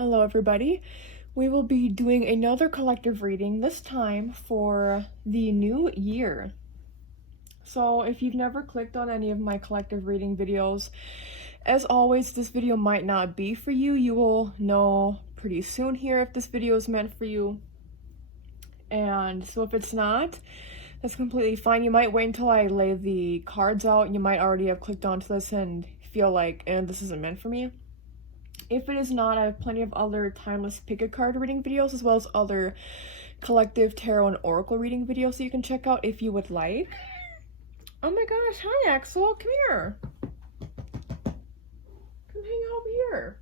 Hello everybody. We will be doing another collective reading, this time for the new year. So if you've never clicked on any of my collective reading videos, as always, this video might not be for you. You will know pretty soon here if this video is meant for you. And so if it's not, that's completely fine. You might wait until I lay the cards out. You might already have clicked onto this and feel like, this isn't meant for me. If it is not, I have plenty of other timeless pick a card reading videos, as well as other collective tarot and oracle reading videos that you can check out if you would like. Oh my gosh, hi Axel, come here. Come hang out here.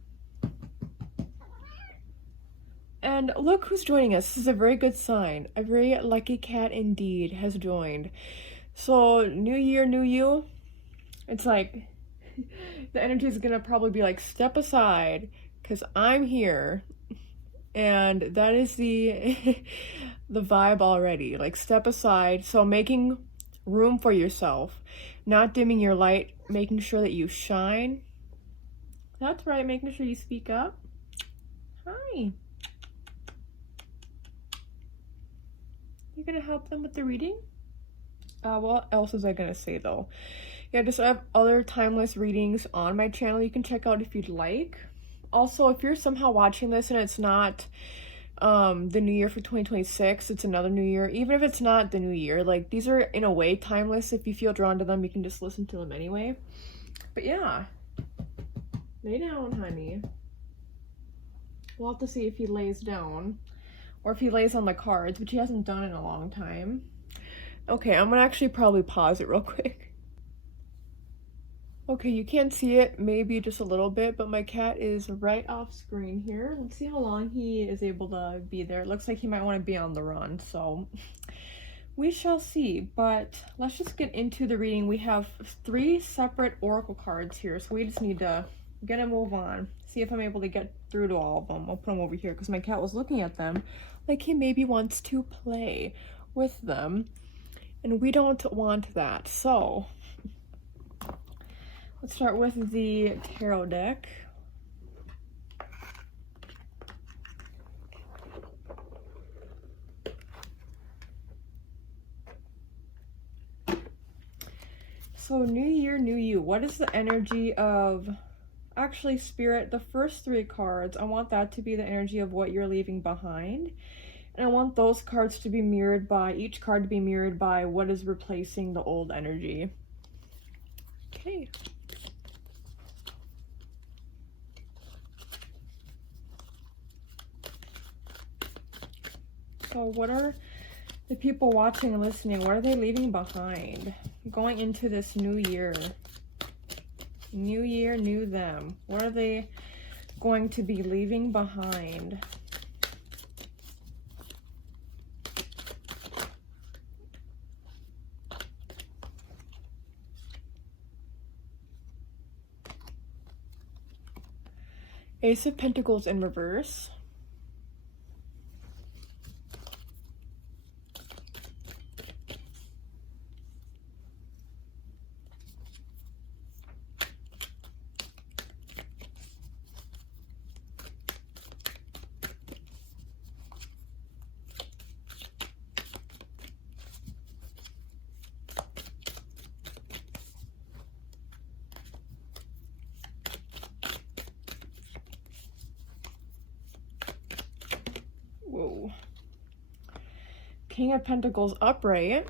And look who's joining us. This is a very good sign. A very lucky cat indeed has joined. So, new year, new you. It's like, the energy is gonna probably be like, step aside, because I'm here. And that is the the vibe already. Like, step aside. So making room for yourself, not dimming your light, making sure that you shine. That's right, making sure you speak up. Hi. You gonna help them with the reading? What else was I gonna say though? Yeah, just have other timeless readings on my channel you can check out if you'd like. Also, if you're somehow watching this and it's not the new year for 2026, it's another new year. Even if it's not the new year, like, these are in a way timeless. If you feel drawn to them, you can just listen to them anyway. But yeah, lay down, honey. We'll have to see if he lays down or if he lays on the cards, which he hasn't done in a long time. Okay, I'm gonna actually probably pause it real quick. Okay, you can't see it, maybe just a little bit, but my cat is right off screen here. Let's see how long he is able to be there. It looks like he might want to be on the run, so we shall see. But let's just get into the reading. We have 3 separate oracle cards here, so we just need to get a move on. See if I'm able to get through to all of them. I'll put them over here because my cat was looking at them like he maybe wants to play with them, and we don't want that. So let's start with the tarot deck. So, new year, new you. What is the energy of, actually, Spirit, the first 3 cards, I want that to be the energy of what you're leaving behind. And I want those cards to be mirrored by, each card to be mirrored by what is replacing the old energy. Okay. So what are the people watching and listening, what are they leaving behind? Going into this new year. New year, new them. What are they going to be leaving behind? Ace of Pentacles in reverse. Whoa. King of Pentacles upright.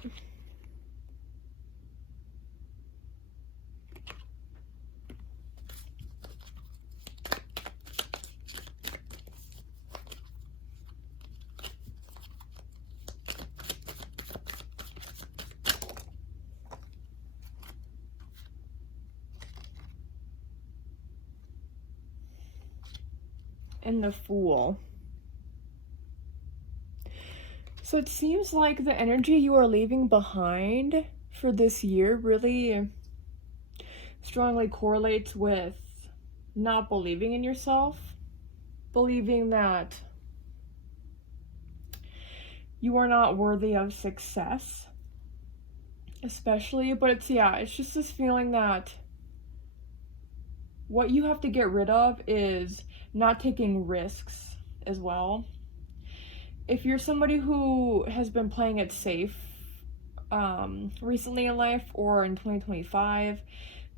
And the Fool. So it seems like the energy you are leaving behind for this year really strongly correlates with not believing in yourself, believing that you are not worthy of success, especially, but it's just this feeling that what you have to get rid of is not taking risks as well. If you're somebody who has been playing it safe recently in life or in 2025,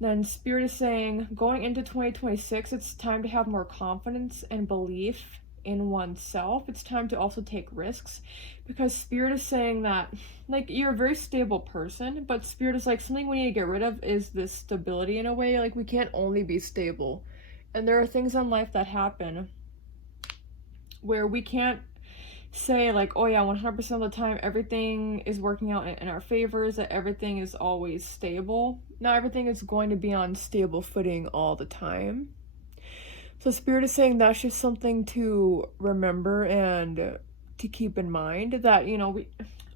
then Spirit is saying going into 2026, it's time to have more confidence and belief in oneself. It's time to also take risks, because Spirit is saying that, like, you're a very stable person, but Spirit is like, something we need to get rid of is this stability in a way. Like, we can't only be stable. And there are things in life that happen where we can't say like, oh yeah, 100% of the time everything is working out in our favors, that everything is always stable. Not everything is going to be on stable footing all the time. So Spirit is saying that's just something to remember and to keep in mind, that, you know,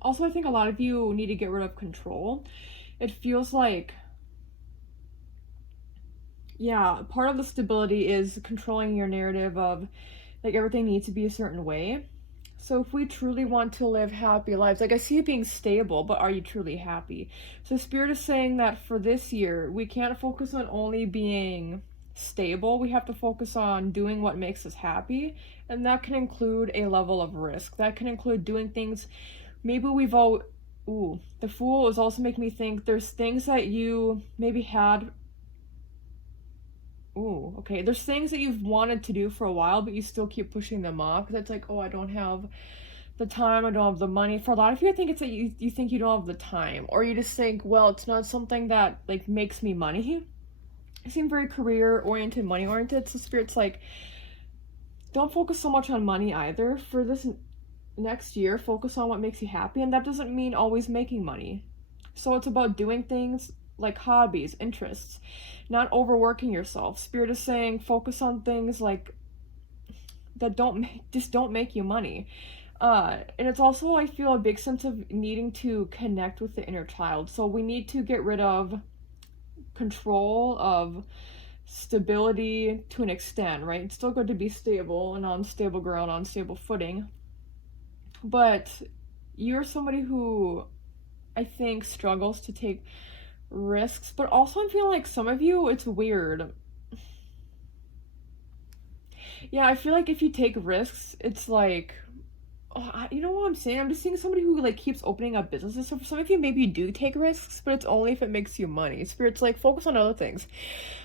I think a lot of you need to get rid of control. It feels like, yeah, part of the stability is controlling your narrative of like everything needs to be a certain way. So if we truly want to live happy lives, like, I see it being stable, but are you truly happy? So Spirit is saying that for this year, we can't focus on only being stable. We have to focus on doing what makes us happy. And that can include a level of risk. That can include doing things, maybe we've all, the Fool is also making me think there's things that you maybe had, there's things that you've wanted to do for a while, but you still keep pushing them off, because it's like, oh, I don't have the time, I don't have the money. For a lot of you, I think it's that you think you don't have the time, or you just think, well, it's not something that like makes me money. I seem very career oriented, money oriented. So Spirit's like, don't focus so much on money either. For this next year, focus on what makes you happy, and that doesn't mean always making money. So it's about doing things like hobbies, interests, not overworking yourself. Spirit is saying focus on things like that don't make you money. And it's also, I feel, a big sense of needing to connect with the inner child. So we need to get rid of control, of stability to an extent, right? It's still good to be stable and on stable ground, on stable footing. But you're somebody who I think struggles to take risks, but also I'm feeling like some of you, it's weird. Yeah, I feel like if you take risks, it's like, you know what I'm saying? I'm just seeing somebody who like keeps opening up businesses. So for some of you, maybe you do take risks, but it's only if it makes you money. Spirit's like, focus on other things.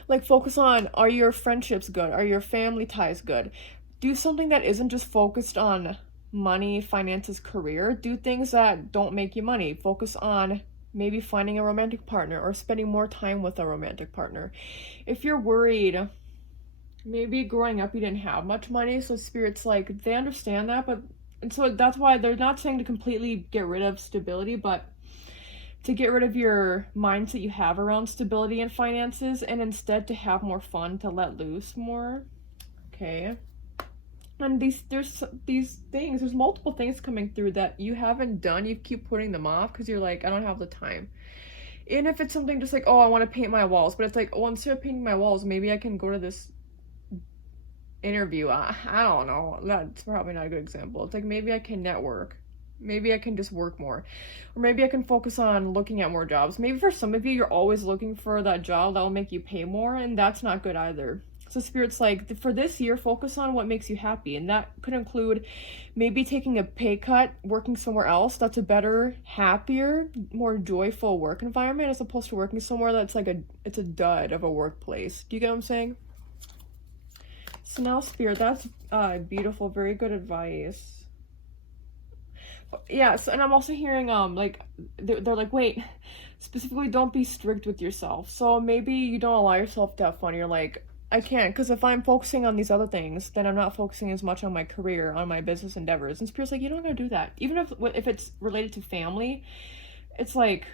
Like, focus on, are your friendships good? Are your family ties good? Do something that isn't just focused on money, finances, career. Do things that don't make you money. Focus on maybe finding a romantic partner or spending more time with a romantic partner. If you're worried, maybe growing up you didn't have much money, so Spirit's like, they understand that, but, and so that's why they're not saying to completely get rid of stability, but to get rid of your mindset you have around stability and finances, and instead to have more fun, to let loose more. Okay. And there's multiple things coming through that you haven't done. You keep putting them off because you're like, I don't have the time. Even if it's something just like, oh, I want to paint my walls, but it's like, oh, instead of painting my walls, maybe I can go to this interview. I don't know. That's probably not a good example. It's like, maybe I can network. Maybe I can just work more. Or maybe I can focus on looking at more jobs. Maybe for some of you, you're always looking for that job that will make you pay more, and that's not good either. So Spirit's like, for this year, focus on what makes you happy. And that could include maybe taking a pay cut, working somewhere else that's a better, happier, more joyful work environment, as opposed to working somewhere that's like it's a dud of a workplace. Do you get what I'm saying? So now, Spirit, that's beautiful, very good advice. Yeah, so, and I'm also hearing, like, they're like, wait, specifically don't be strict with yourself. So maybe you don't allow yourself to have fun. You're like, I can't, because if I'm focusing on these other things, then I'm not focusing as much on my career, on my business endeavors. And Spirit's like, you don't gotta do that. Even if it's related to family, it's like,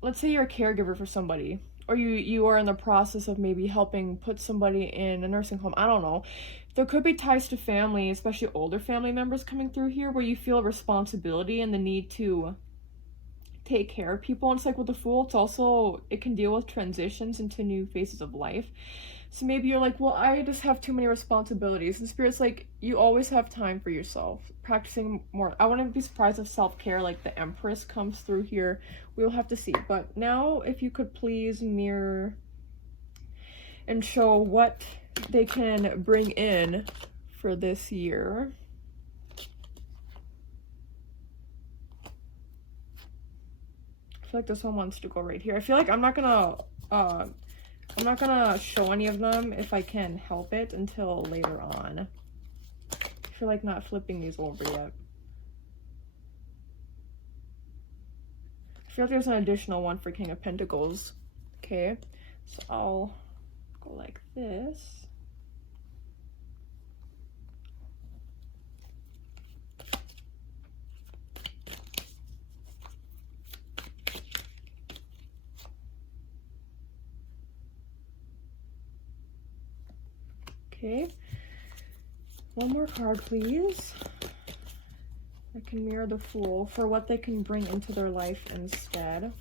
let's say you're a caregiver for somebody, or you are in the process of maybe helping put somebody in a nursing home. I don't know. There could be ties to family, especially older family members coming through here, where you feel a responsibility and the need to take care of people. And it's like with the Fool, it's also, it can deal with transitions into new phases of life. So maybe you're like, well, I just have too many responsibilities. And Spirit's like, you always have time for yourself. Practicing more. I wouldn't be surprised if self-care, like the Empress, comes through here. We'll have to see. But now, if you could please mirror and show what they can bring in for this year. I feel like this one wants to go right here. I feel like I'm not gonna show any of them if I can help it until later on. I feel like not flipping these over yet. I feel like there's an additional one for King of Pentacles. Okay, so I'll go like this. Okay, one more card, please. I can mirror the Fool for what they can bring into their life instead.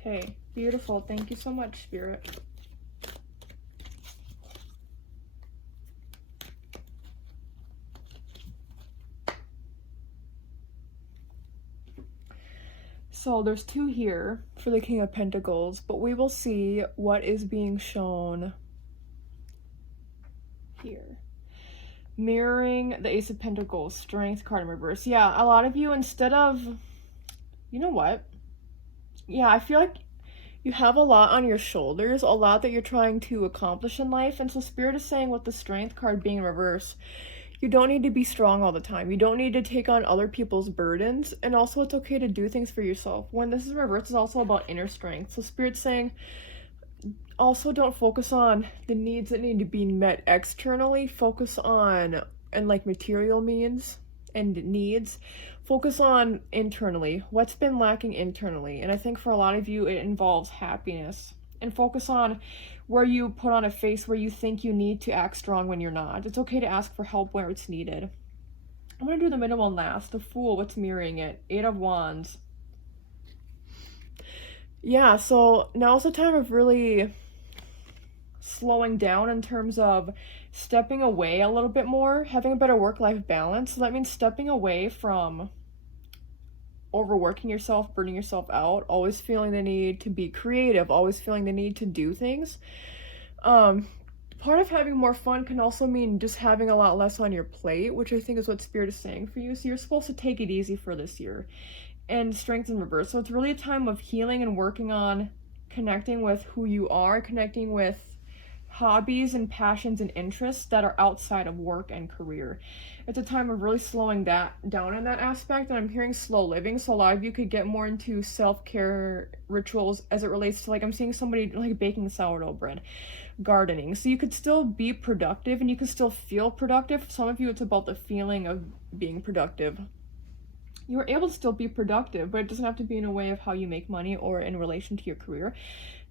Okay, beautiful. Thank you so much, Spirit. So there's two here for the King of Pentacles, but we will see what is being shown here. Mirroring the Ace of Pentacles, Strength card in reverse. Yeah, a lot of you, instead of, you know what? Yeah, I feel like you have a lot on your shoulders, a lot that you're trying to accomplish in life. And so Spirit is saying with the Strength card being in reverse, you don't need to be strong all the time. You don't need to take on other people's burdens. And also it's okay to do things for yourself. When this is reversed, it's also about inner strength. So Spirit's saying also don't focus on the needs that need to be met externally. Focus on, and like material means and needs. Focus on internally. What's been lacking internally? And I think for a lot of you, it involves happiness. And focus on where you put on a face where you think you need to act strong when you're not. It's okay to ask for help where it's needed. I'm going to do the middle one last. The Fool, what's mirroring it? 8 of Wands. Yeah, so now's the time of really slowing down in terms of stepping away a little bit more, having a better work-life balance. So that means stepping away from overworking yourself, burning yourself out, always feeling the need to be creative, always feeling the need to do things. Part of having more fun can also mean just having a lot less on your plate, which I think is what Spirit is saying for you. So you're supposed to take it easy for this year. And Strength in reverse. So it's really a time of healing and working on connecting with who you are, connecting with hobbies and passions and interests that are outside of work and career. It's a time of really slowing that down in that aspect, and I'm hearing slow living, so a lot of you could get more into self-care rituals as it relates to, like, I'm seeing somebody like baking sourdough bread, gardening, so you could still be productive and you can still feel productive. For some of you, it's about the feeling of being productive. You're able to still be productive, but it doesn't have to be in a way of how you make money or in relation to your career.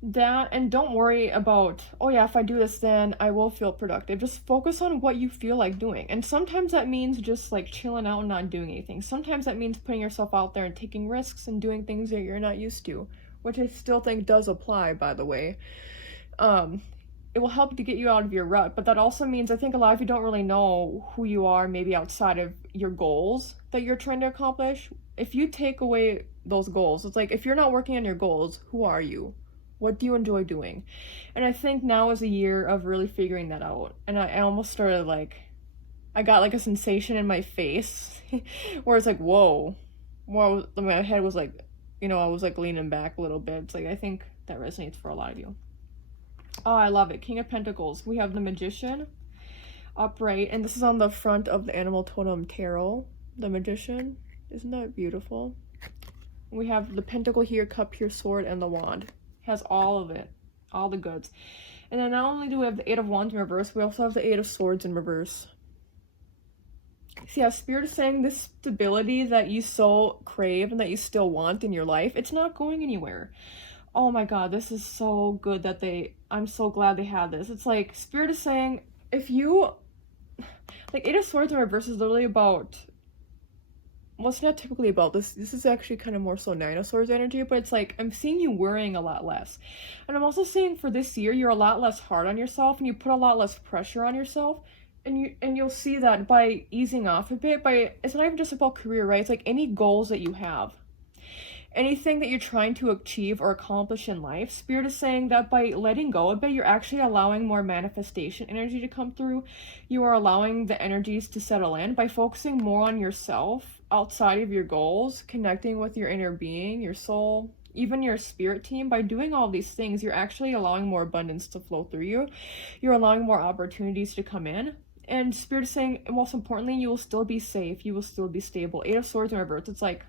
And don't worry about, oh yeah, if I do this, then I will feel productive. Just focus on what you feel like doing. And sometimes that means just like chilling out and not doing anything. Sometimes that means putting yourself out there and taking risks and doing things that you're not used to, which I still think does apply, by the way. It will help to get you out of your rut, but that also means I think a lot of you don't really know who you are, maybe outside of your goals that you're trying to accomplish. If you take away those goals, it's like if you're not working on your goals, who are you? What do you enjoy doing? And I think now is a year of really figuring that out. And I almost started like, I got like a sensation in my face where it's like, whoa. My head was like, you know, I was like leaning back a little bit. It's like, I think that resonates for a lot of you. Oh, I love it. King of Pentacles. We have the Magician upright. And this is on the front of the Animal Totem Tarot. The Magician. Isn't that beautiful? We have the Pentacle here, Cup here, Sword, and the Wand. Has all of it, all the goods. And then not only do we have the 8 of Wands in reverse, we also have the 8 of Swords in reverse. So yeah, Spirit is saying this stability that you so crave and that you still want in your life, it's not going anywhere. Oh my god, this is so good that I'm so glad they had this. It's like, Spirit is saying, if you, like 8 of Swords in reverse is literally about well, it's not typically about this. This is actually kind of more so Nine of Swords energy, but it's like I'm seeing you worrying a lot less. And I'm also seeing for this year, you're a lot less hard on yourself and you put a lot less pressure on yourself. And you'll see that by easing off a bit, it's not even just about career, right? It's like any goals that you have. Anything that you're trying to achieve or accomplish in life, Spirit is saying that by letting go a bit, you're actually allowing more manifestation energy to come through. You are allowing the energies to settle in by focusing more on yourself outside of your goals, connecting with your inner being, your soul, even your spirit team. By doing all these things, you're actually allowing more abundance to flow through you. You're allowing more opportunities to come in. And Spirit is saying, most importantly, you will still be safe. You will still be stable. Eight of Swords in reverse. It's like,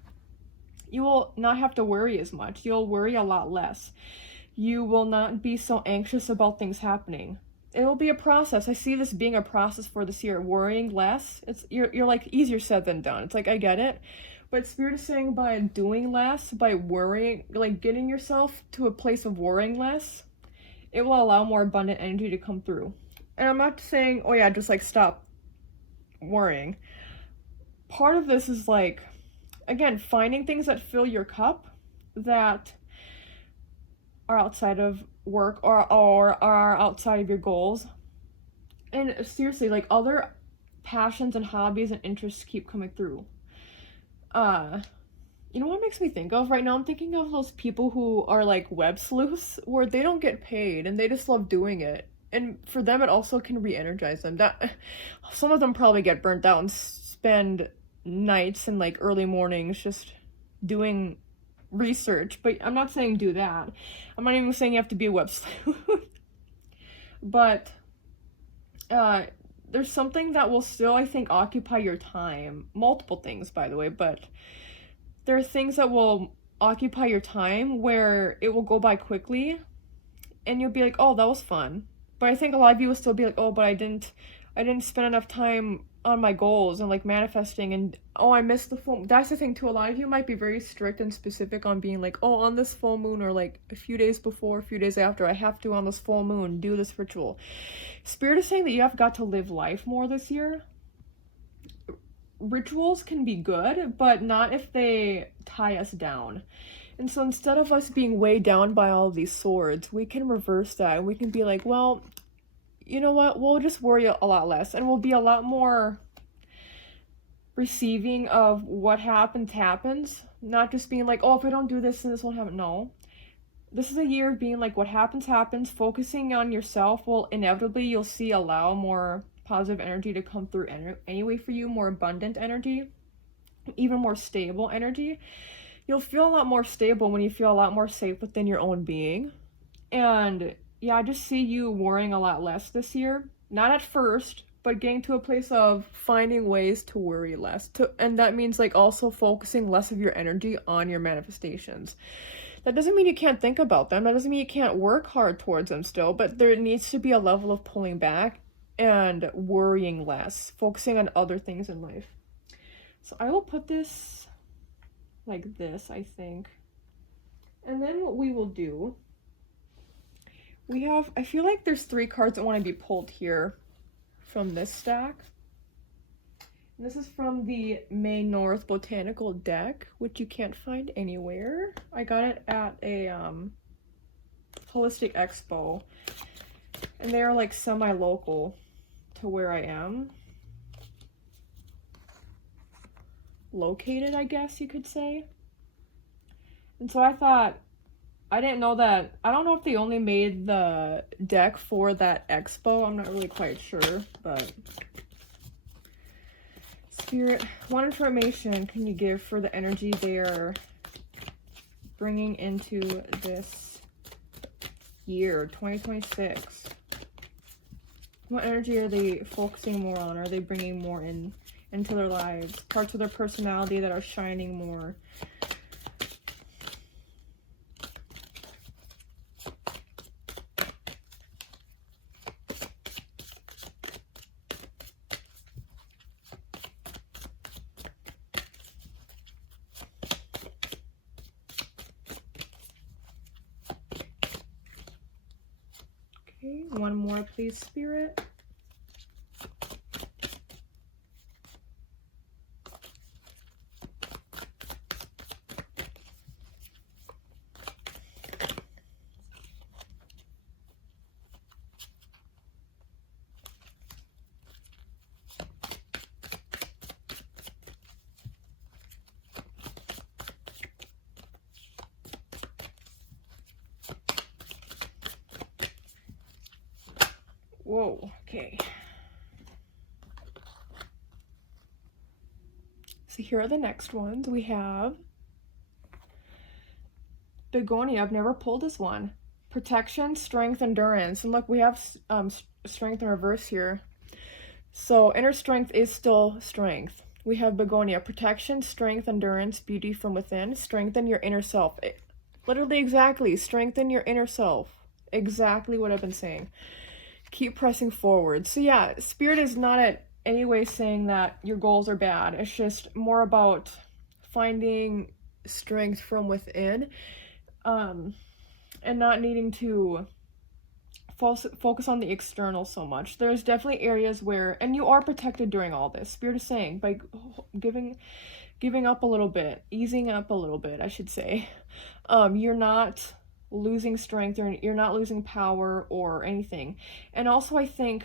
you will not have to worry as much. You'll worry a lot less. You will not be so anxious about things happening. It will be a process. I see this being a process for this year. Worrying less. You're like easier said than done. It's like, I get it. But Spirit is saying by doing less, by worrying, like getting yourself to a place of worrying less, it will allow more abundant energy to come through. And I'm not saying, oh yeah, just like stop worrying. Part of this is like, again, finding things that fill your cup that are outside of work or are outside of your goals. And seriously, like other passions and hobbies and interests keep coming through. You know what it makes me think of right now? I'm thinking of those people who are like web sleuths where they don't get paid and they just love doing it. And for them, it also can re-energize them. That some of them probably get burnt out and spend nights and like early mornings just doing research, but I'm not saying do that. I'm not even saying you have to be a web sleuth. But there's something that will still, I think, occupy your time. Multiple things, by the way, but there are things that will occupy your time where it will go by quickly and you'll be like, oh, that was fun. But I think a lot of you will still be like, oh, but I didn't spend enough time on my goals and like manifesting, and oh, I missed the full. That's the thing too. A lot of you might be very strict and specific on being like, oh, on this full moon or like a few days before, a few days after, I have to on this full moon do this ritual. Spirit is saying that you have got to live life more this year. Rituals can be good, but not if they tie us down. And so instead of us being weighed down by all of these swords, we can reverse that and we can be like, well, you know what, we'll just worry a lot less and we'll be a lot more receiving of what happens, not just being like, oh, if I don't do this then this won't happen. No, this is a year of being like, what happens, focusing on yourself will inevitably, you'll see, allow more positive energy to come through anyway for you, more abundant energy, even more stable energy. You'll feel a lot more stable when you feel a lot more safe within your own being. And yeah, I just see you worrying a lot less this year. Not at first, but getting to a place of finding ways to worry less. And that means like also focusing less of your energy on your manifestations. That doesn't mean you can't think about them. That doesn't mean you can't work hard towards them still. But there needs to be a level of pulling back and worrying less. Focusing on other things in life. So I will put this like this, I think. And then what we will do, I feel like there's 3 cards that want to be pulled here from this stack. And this is from the May North Botanical deck, which you can't find anywhere. I got it at a holistic expo. And they are like semi-local to where I am located, I guess you could say. And so I thought, I didn't know that, I don't know if they only made the deck for that expo, I'm not really quite sure, but Spirit, what information can you give for the energy they are bringing into this year, 2026? What energy are they focusing more on? Are they bringing more into their lives? Parts of their personality that are shining more? Okay, one more please, Spirit. Whoa, okay. So here are the next ones. We have Begonia. I've never pulled this one. Protection, strength, endurance. And look, we have strength in reverse here. So inner strength is still strength. We have Begonia. Protection, strength, endurance, beauty from within. Strengthen your inner self. Literally exactly. Strengthen your inner self. Exactly what I've been saying. Keep pressing forward. So yeah, Spirit is not at any way saying that your goals are bad. It's just more about finding strength from within, and not needing to focus on the external so much. There's definitely areas where, and you are protected during all this. Spirit is saying, by giving up a little bit, easing up a little bit, I should say, you're not losing strength, or you're not losing power or anything. And also, I think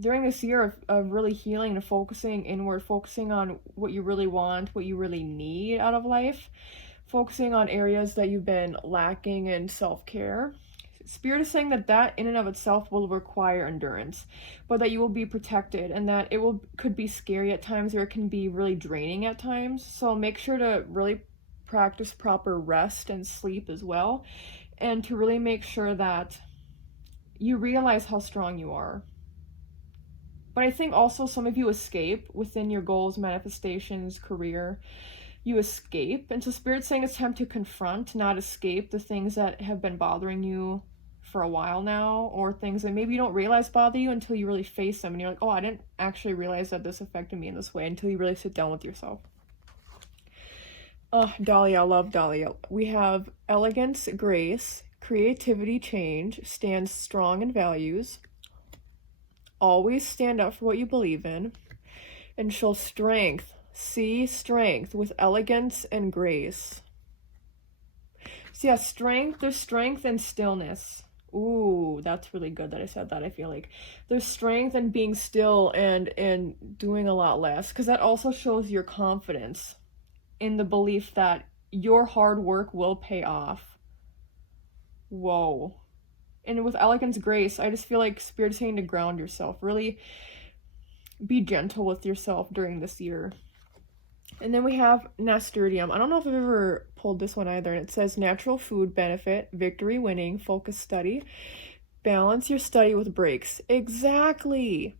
during this year of really healing and focusing inward, focusing on what you really want, what you really need out of life, focusing on areas that you've been lacking in self-care, Spirit is saying that in and of itself will require endurance, but that you will be protected, and that could be scary at times, or it can be really draining at times. So make sure to really practice proper rest and sleep as well, and to really make sure that you realize how strong you are. But I think also some of you escape within your goals, manifestations, career. You escape. And so Spirit's saying it's time to confront, not escape, the things that have been bothering you for a while now, or things that maybe you don't realize bother you until you really face them. And you're like, oh, I didn't actually realize that this affected me in this way, until you really sit down with yourself. Dahlia, I love Dahlia. We have elegance, grace, creativity, change, stands strong in values, always stand up for what you believe in, and show strength. See strength with elegance and grace. So yeah, strength, there's strength and stillness. Ooh, that's really good that I said that. I feel like there's strength in being still and doing a lot less, because that also shows your confidence in the belief that your hard work will pay off. Whoa. And with elegance, grace, I just feel like Spirit's saying to ground yourself. Really be gentle with yourself during this year. And then we have Nasturtium. I don't know if I've ever pulled this one either. And it says natural food benefit, victory winning, focus study. Balance your study with breaks. Exactly.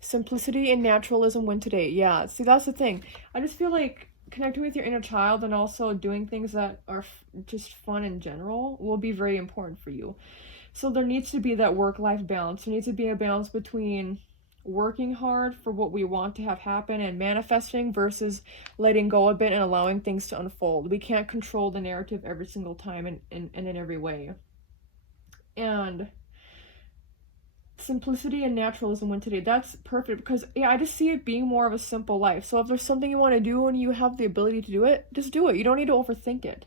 Simplicity and naturalism win today. Yeah, see, that's the thing. I just feel like connecting with your inner child and also doing things that are just fun in general will be very important for you. So there needs to be that work-life balance. There needs to be a balance between working hard for what we want to have happen and manifesting versus letting go a bit and allowing things to unfold. We can't control the narrative every single time and in every way. And simplicity and naturalism win today. That's perfect, because yeah, I just see it being more of a simple life. So if there's something you want to do and you have the ability to do it, just do it. You don't need to overthink it.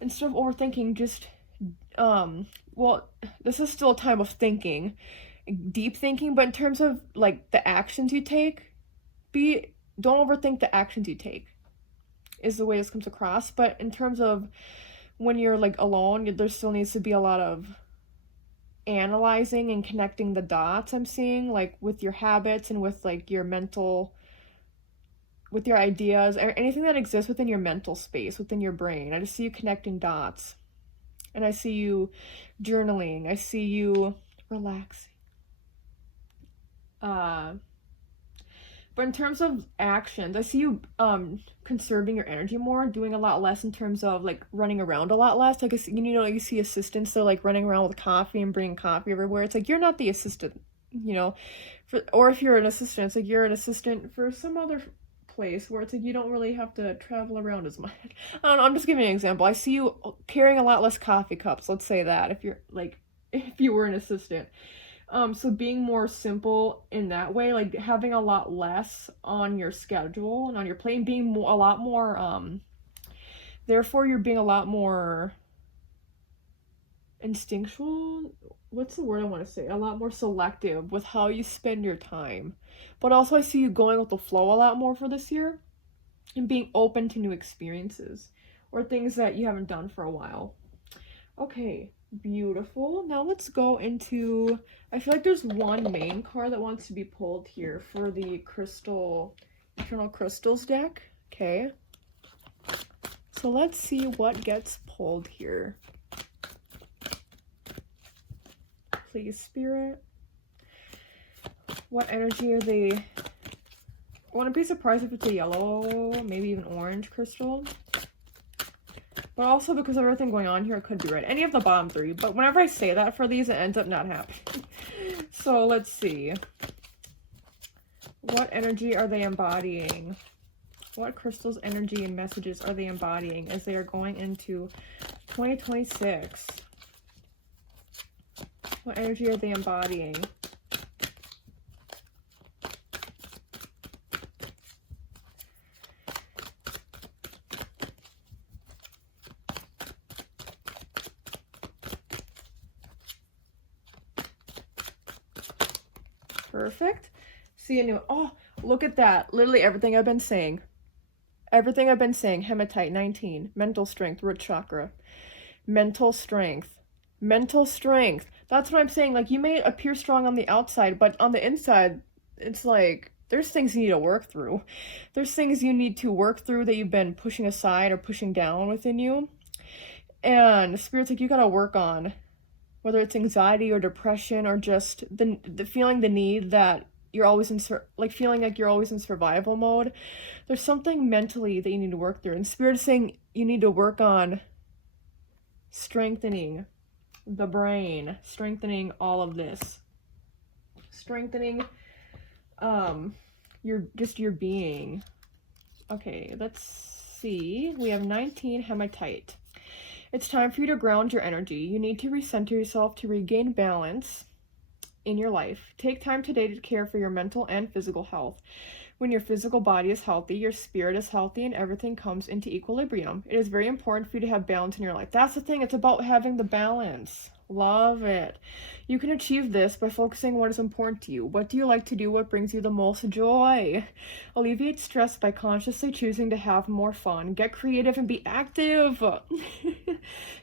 Instead of overthinking, just well, this is still a time of thinking, deep thinking, but in terms of like the actions you take, don't overthink the actions you take, is the way this comes across. But in terms of when you're like alone, there still needs to be a lot of analyzing and connecting the dots. I'm seeing, like, with your habits and with like your mental, with your ideas, or anything that exists within your mental space, within your brain. I just see you connecting dots, and I see you journaling. I see you relaxing. But in terms of actions, I see you conserving your energy more, doing a lot less in terms of like running around a lot less. Like, you see assistants, they're like running around with coffee and bringing coffee everywhere. It's like, you're not the assistant, or if you're an assistant, it's like you're an assistant for some other place where it's like you don't really have to travel around as much. I don't know, I'm just giving you an example. I see you carrying a lot less coffee cups, let's say that, if you were an assistant. So being more simple in that way, like having a lot less on your schedule and on your plate, and being a lot more, therefore you're being a lot more instinctual. What's the word I want to say? A lot more selective with how you spend your time. But also I see you going with the flow a lot more for this year, and being open to new experiences or things that you haven't done for a while. Okay, Beautiful. Now let's go into, I feel like there's one main card that wants to be pulled here for the Eternal Crystals deck. Okay. So let's see what gets pulled here. Please, Spirit. What energy are they? I wouldn't be surprised if it's a yellow, maybe even orange crystal. But also because of everything going on here, it could be red. Any of the bottom three. But whenever I say that for these, it ends up not happening. So let's see. What energy are they embodying? What crystals, energy, and messages are they embodying as they are going into 2026? What energy are they embodying? Perfect. See a new, oh, look at that. Literally everything I've been saying. Everything I've been saying. Hematite, 19. Mental strength, root chakra. Mental strength. Mental strength. That's what I'm saying. Like, you may appear strong on the outside, but on the inside, it's like, there's things you need to work through. There's things you need to work through that you've been pushing aside or pushing down within you. And Spirit's like, you gotta work on, whether it's anxiety or depression or just the feeling the need that you're always in, like feeling like you're always in survival mode. There's something mentally that you need to work through. And Spirit is saying you need to work on strengthening the brain, strengthening all of this, strengthening your being. Okay, let's see. We have 19 hematite. It's time for you to ground your energy. You need to recenter yourself to regain balance in your life. Take time today to care for your mental and physical health. When your physical body is healthy, your spirit is healthy, and everything comes into equilibrium. It is very important for you to have balance in your life. That's the thing. It's about having the balance. Love it. You can achieve this by focusing on what is important to you. What do you like to do? What brings you the most joy? Alleviate stress by consciously choosing to have more fun. Get creative and be active.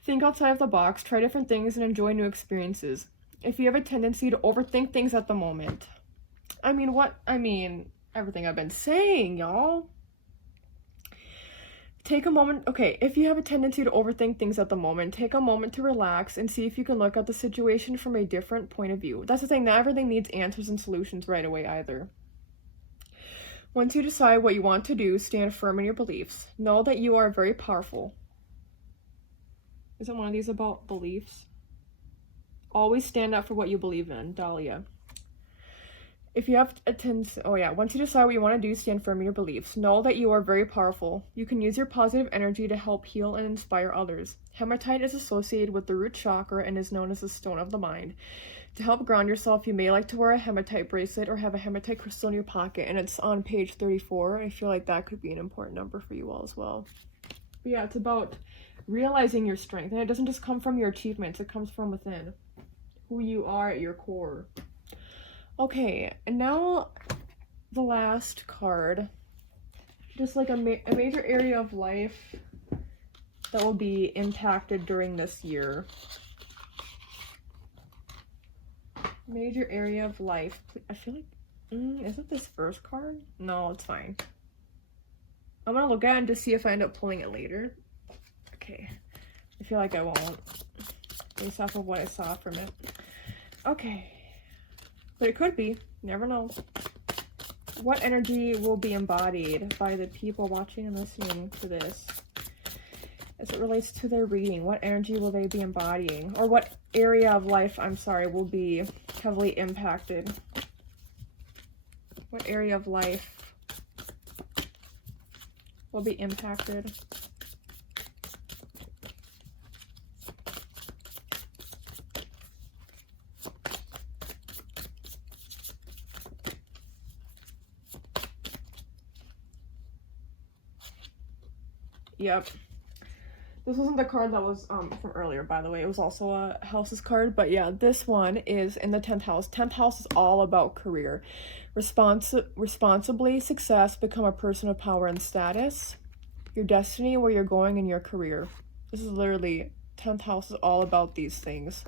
Think outside of the box. Try different things and enjoy new experiences. If you have a tendency to overthink things at the moment. Everything I've been saying, y'all. Take a moment, okay, if you have a tendency to overthink things at the moment, take a moment to relax and see if you can look at the situation from a different point of view. That's the thing, not everything needs answers and solutions right away either. Once you decide what you want to do, stand firm in your beliefs. Know that you are very powerful. Isn't one of these about beliefs? Always stand up for what you believe in, Dahlia. If you have once you decide what you want to do, stand firm in your beliefs. Know that you are very powerful. You can use your positive energy to help heal and inspire others. Hematite is associated with the root chakra and is known as the stone of the mind. To help ground yourself, you may like to wear a hematite bracelet or have a hematite crystal in your pocket, and it's on page 34. I feel like that could be an important number for you all as well. But yeah, it's about realizing your strength, and it doesn't just come from your achievements, it comes from within. Who you are at your core. Okay, and now the last card, just like a major area of life that will be impacted during this year. Major area of life. I feel like, isn't this first card? No, it's fine. I'm gonna look at it and just see if I end up pulling it later. Okay, I feel like I won't, based off of what I saw from it. Okay. But it could be. You never know. What energy will be embodied by the people watching and listening to this as it relates to their reading? What energy will they be embodying? Or what area of life, will be heavily impacted? What area of life will be impacted? Yep. This wasn't the card that was from earlier, by the way. It was also a houses card. But yeah, this one is in the 10th house. 10th house is all about career. Responsibly success, become a person of power and status. Your destiny, where you're going in your career. This is literally 10th house is all about these things.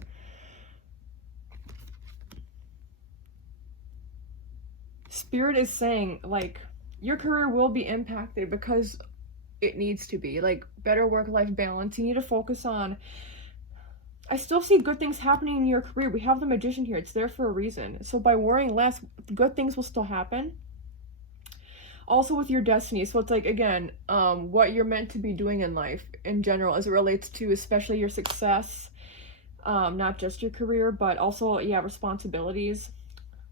Spirit is saying, like, your career will be impacted because it needs to be. Like, better work-life balance. You need to focus on... I still see good things happening in your career. We have the Magician here. It's there for a reason. So by worrying less, good things will still happen. Also with your destiny. So it's like, again, what you're meant to be doing in life in general as it relates to especially your success. Not just your career, but also, yeah, responsibilities.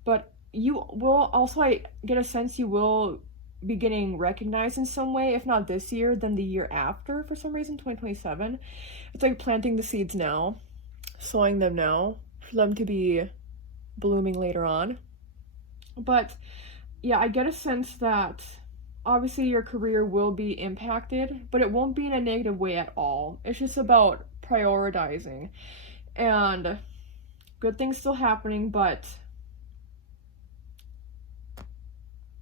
But you will also, I get a sense you will be getting recognized in some way, if not this year, then the year after, for some reason, 2027. It's like planting the seeds now, sowing them now, for them to be blooming later on. But yeah, I get a sense that obviously your career will be impacted, but it won't be in a negative way at all. It's just about prioritizing, and good things still happening, but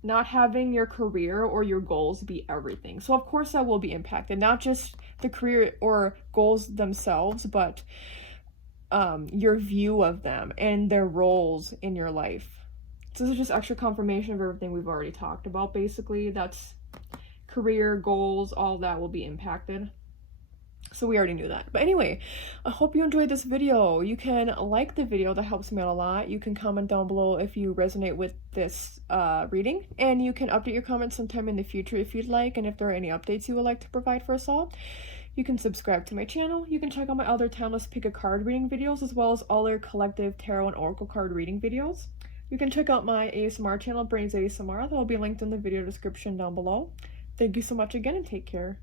not having your career or your goals be everything. So of course that will be impacted, not just the career or goals themselves, but your view of them and their roles in your life. So this is just extra confirmation of everything we've already talked about. Basically, that's career, goals, all that will be impacted. So we already knew that. But anyway, I hope you enjoyed this video. You can like the video, that helps me out a lot. You can comment down below if you resonate with this reading. And you can update your comments sometime in the future if you'd like. And if there are any updates you would like to provide for us all, you can subscribe to my channel. You can check out my other timeless pick a card reading videos, as well as other collective tarot and oracle card reading videos. You can check out my ASMR channel, Brittney's ASMR. That will be linked in the video description down below. Thank you so much again, and take care.